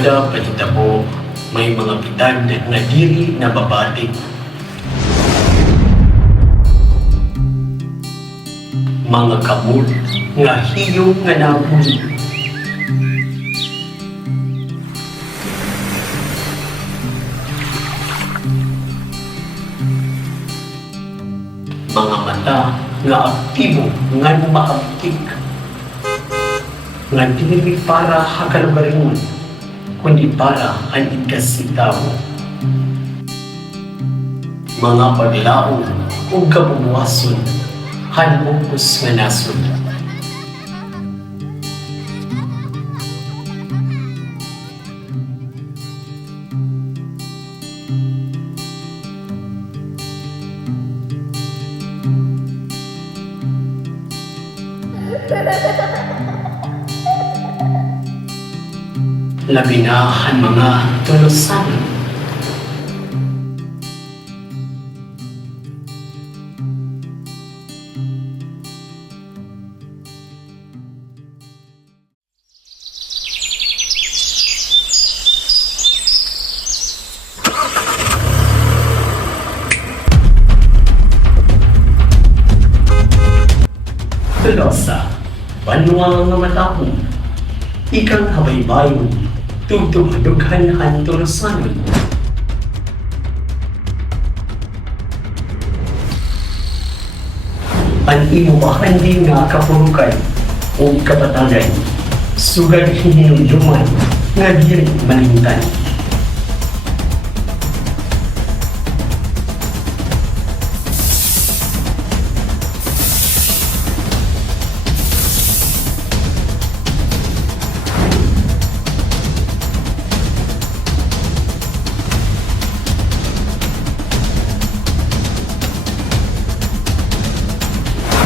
Kada patitabo, may mga bitag na diri na babatik. Mga kamot nga hiyo nga nabun. Mga mata nga aktibo nga makamtik. Nga dili para hakalubaringon, kundi para ang ikasitaw. Mga paglaon o kabubuwason, hanbukos nga nasod. Labi na ang mga tulusan. Tulosa, banwa nga matahong, ikang habaybayon, tugtog-dughan ang tulusanon. Ang imo din nga kapurukan o kapatagan, sugad hinuyuman nga diri malintan.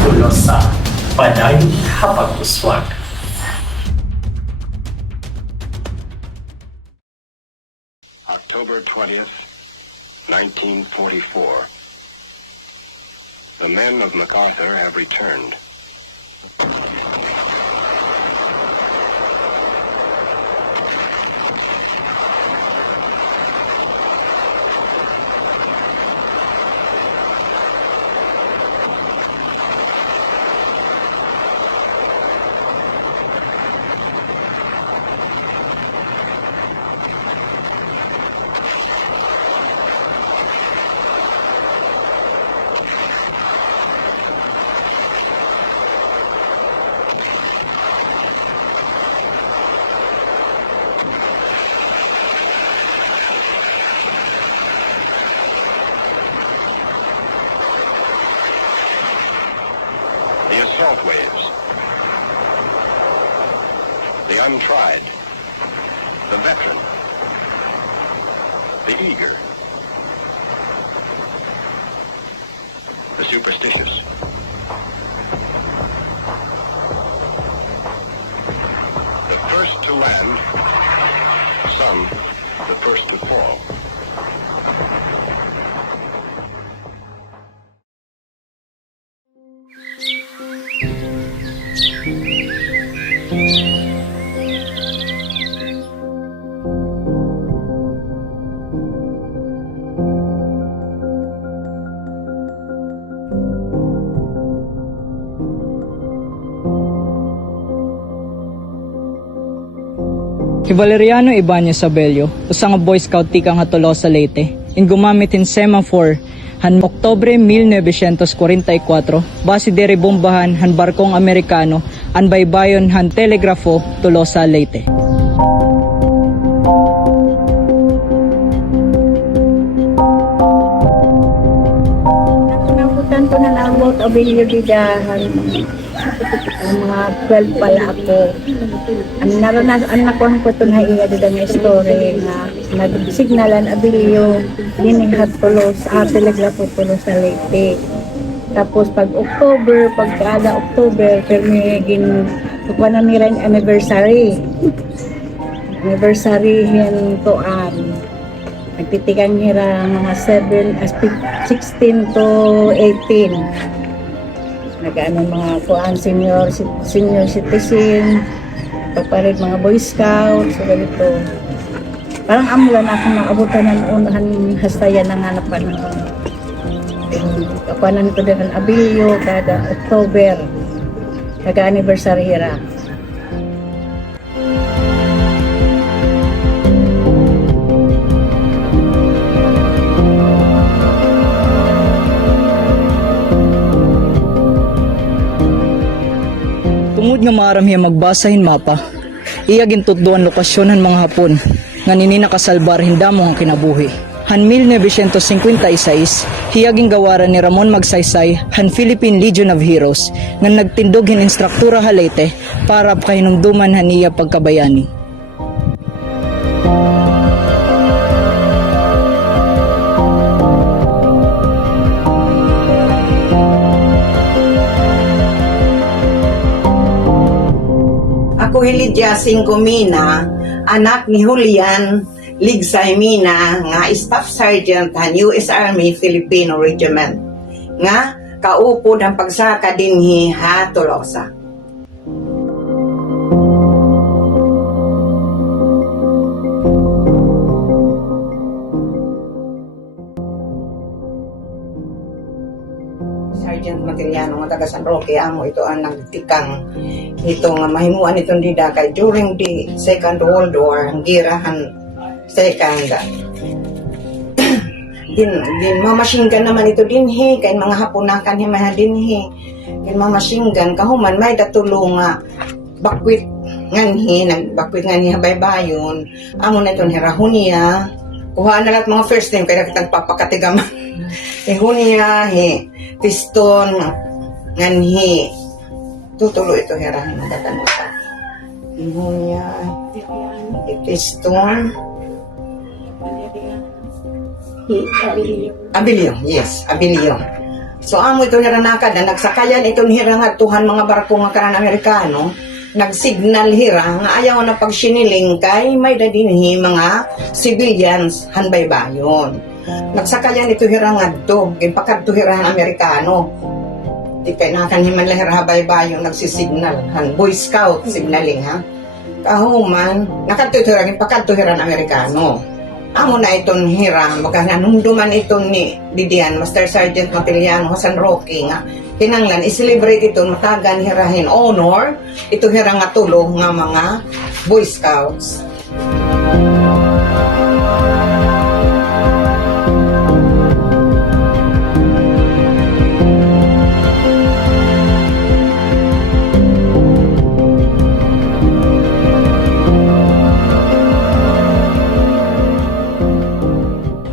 Tulosa, paday hapag-uswag. October 20th, 1944. The men of MacArthur have returned. The assault waves, the untried, the veteran, the eager, the superstitious. The first to land, some the first to fall. Si Valeriano Ibanez Sabelio, usa nga Boy Scout tika nga Tolosa Leyte, in gumamit in semaphore han Oktobre 1944, base diri bombahan han barkong Amerikano an baybayon han telegrafo Tolosa Leyte. Nakutan ko na about Abilio Didahan. Mga 12 pala ako. Nakuhan ko ito na iya dito nga story na nag-signalan Abilio dininhat tulos, telegrafo tulos sa Leyte. Tapos pag October, pagkada October, permigin kukuha na rin anniversary. Anniversary yan to nagtitikan nila mga 16 to 18. Nag-ano mga kuan senior citizen, papalit mga Boy Scouts, so ganito. Parang amulan ako naabutan ng unahan hasaya ng hanap pa ng kapanan nito din ang Abilio kada October. Nag-anniversary ra. Tungod nga maaram hiya magbasahin mapa, iyagin tutduan lokasyon han mga Hapon nga nini nakasalbar hindamo ang kinabuhi. Han 1956, hiyaging gawaran ni Ramon Magsaysay han Philippine Legion of Heroes nga nagtindog hin instruktura halete para kahinumduman han iya pagkabayani. Ako Helidia Singcomina, anak ni Julian Ligsay Mina, nga Staff Sergeant han US Army Filipino Regiment, nga kaupod ang pagsaka dinhi ha Tolosa. Sergeant Materiano nga taga San Roque amo ito ang nagtikang ito nga mahimuan itong dida kay during the Second World War ang girahan second din mamasinggan naman ito dinhi kay mga Haponakan himaha dinhi kay mamasinggan kahuman may datulong nga bakwit nganhi nagbakwit nganhi habaybayon amo na itong hirahunia kuha na lahat mga first name kaya nagpapakatigaman hunia piston nganhi tutulo ito hirahin na datanusa hunia piston Abilio, yes, Abilio. So amo ito hiranakad na nagsakayan ito hirang at tuhan mga barko nga kanan Amerikano nagsignal hirang nga ayaw na pagsiniling kay may dadinhi mga civilians hanbaybayon. Nagsakayan ito hirang adto ginpakadto hirahan Amerikano. Di kay nakanhiman lahir habaybayon nagsisignal han Boy Scout signaling ha. Kahuman nakadto hirang ginpakadto hirahan Amerikano. Amo na itong hirang, magkananumduman itong ni Didian, Master Sergeant Matiliano, San Roque nga, kinanglan, i-celebrate ito, matagan hirahin honor, ito hirang nga tulong nga mga Boy Scouts.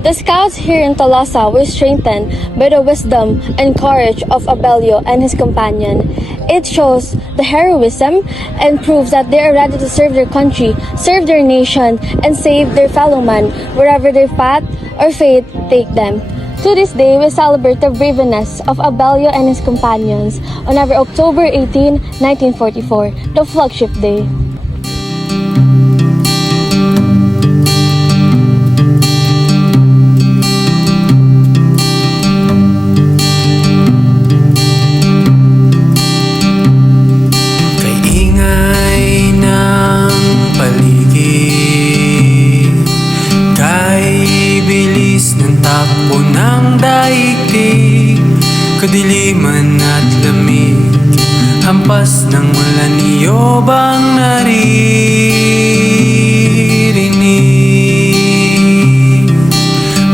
The scouts here in Tolosa were strengthened by the wisdom and courage of Abelio and his companion. It shows the heroism and proves that they are ready to serve their country, serve their nation, and save their fellow man wherever their path or fate take them. To this day, we celebrate the braveness of Abelio and his companions on every October 18, 1944, the flagship day. Kadiliman at lamig, hampas ng wala niyo bang naririnig?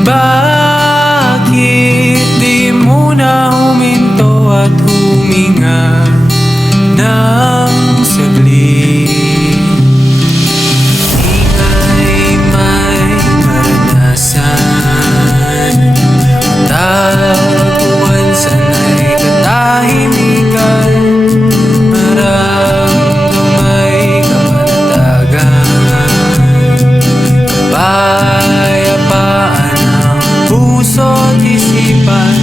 Bakit di mo na huminto at huminga ng saglit? Ingay may karanasan, taguan sana'y katahimikan, maramdamay kapanatagan, kapayapaan ang puso't isipan,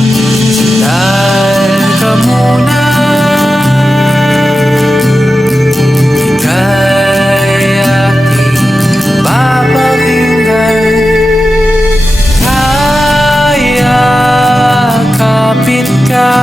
sandal ka muna, ika'y aking papakinggan. Kapit ka,